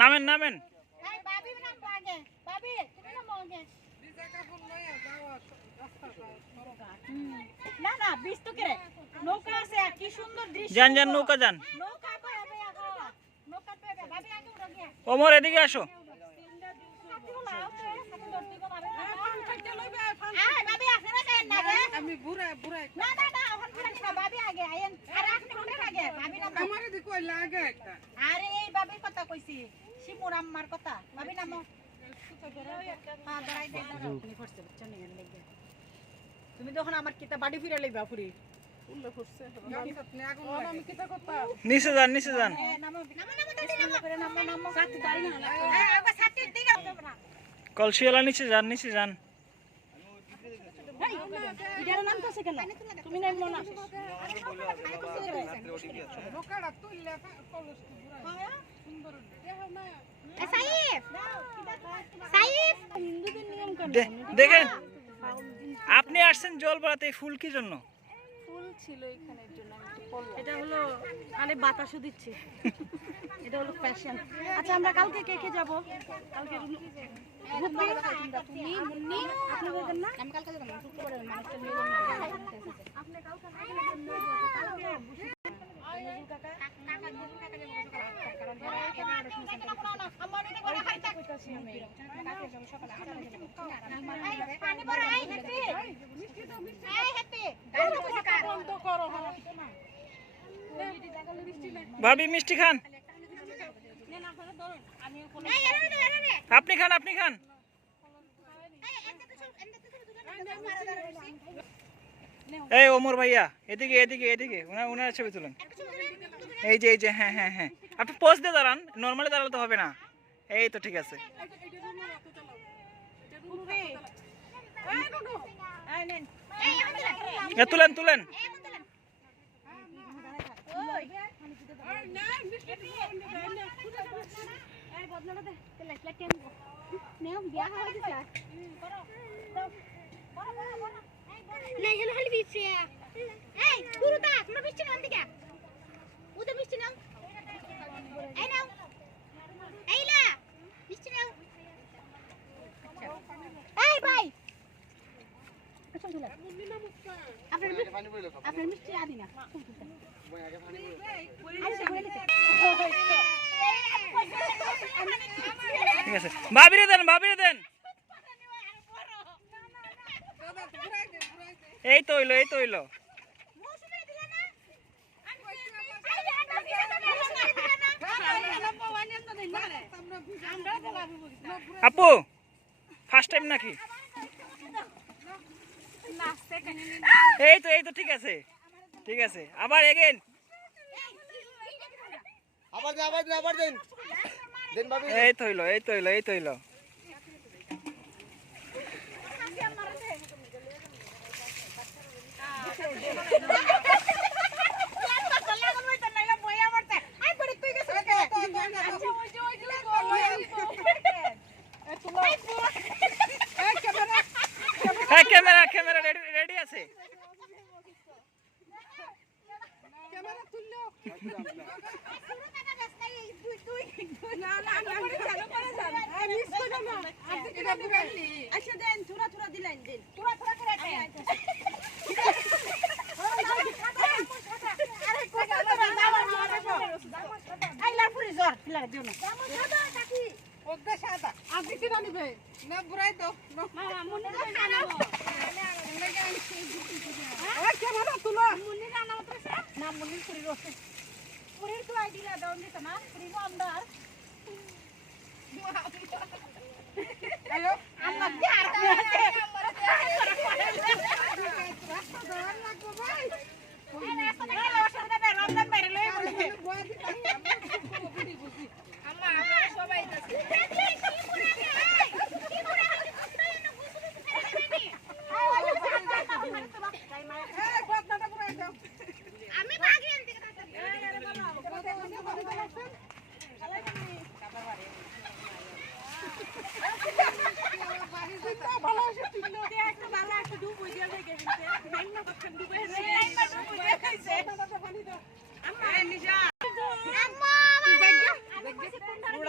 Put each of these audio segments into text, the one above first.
নামেন নামেন। যান যান, নৌকা যান। ওমর এদিকে আসো। তুমি যখন আমার কিতা বাড়ি ফিরে লইবা ফুরি নিচে যান নিচে যান। কলসিওয়ালা নিচে যান নিচে যান। দেখেন আপনি আসছেন জল ভরাতে, ফুল কি জন্য? ফুল ছিল এখানের জন্য। এটা হলো আরে বাতাসও দিচ্ছে। এটা হলো ফ্যাশন। আচ্ছা আমরা কালকে কে কে যাব? কালকে তুমি মুন্নি আপনাদের না? আমি কালকে যাব না, শুক্রবারে মানুষটা নিয়ে যাব। আপনি কালকে কালকে কাকা কাকা বুঝুন কাকা যাব সকালে। কারণ আমার এটা করে খাইতে কইতাছি আমি। কালকে যাব সকালে 8টা বাজে যাব। পানি বড় আই হেপি। মিষ্টি দাও মিষ্টি। I happy. গাড়ি কইছে কার বন্ধ করো। ভাবি মিষ্টি খান। আপনি খান আপনি খান। এই ওমর ভাইয়া এদিকে এদিকে এদিকে, ওনার ছবি তুলেন। এই যে হ্যাঁ হ্যাঁ হ্যাঁ, আপনি পোজ দিয়ে দাঁড়ান, নর্মালি দাঁড়ালে তো হবে না। এই তো ঠিক আছে। তুলেন তুলেন। আপনার মিষ্টি আদি না ঠিক আছে, ভাবিরে দেন ভাবিরে দেন। এই তো হইলো এই তো হইলো। আপু ফার্স্ট টাইম নাকি? এই তো ঠিক আছে ঠিক আছে। আবার এগেন। এই তো হইলো এই তো হইলো এই তো হইলো। ক্যামেরা ক্যামেরা রেডি আছে।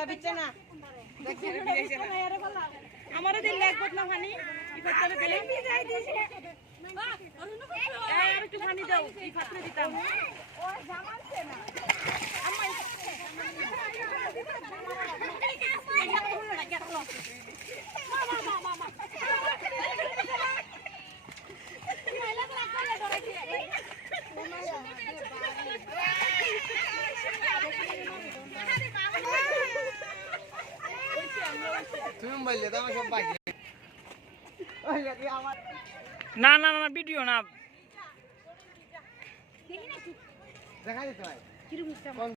বিচ্ছে না আমারও দিন লাগবে না পানি কি করতে দিলে আর একটু পানি দাও এই পাত্রে দিতাম ও জামানছে না তুমি বললে তো আমার সব বাকি না না না ভিডিও না দেখা যেতে হয় কিরকম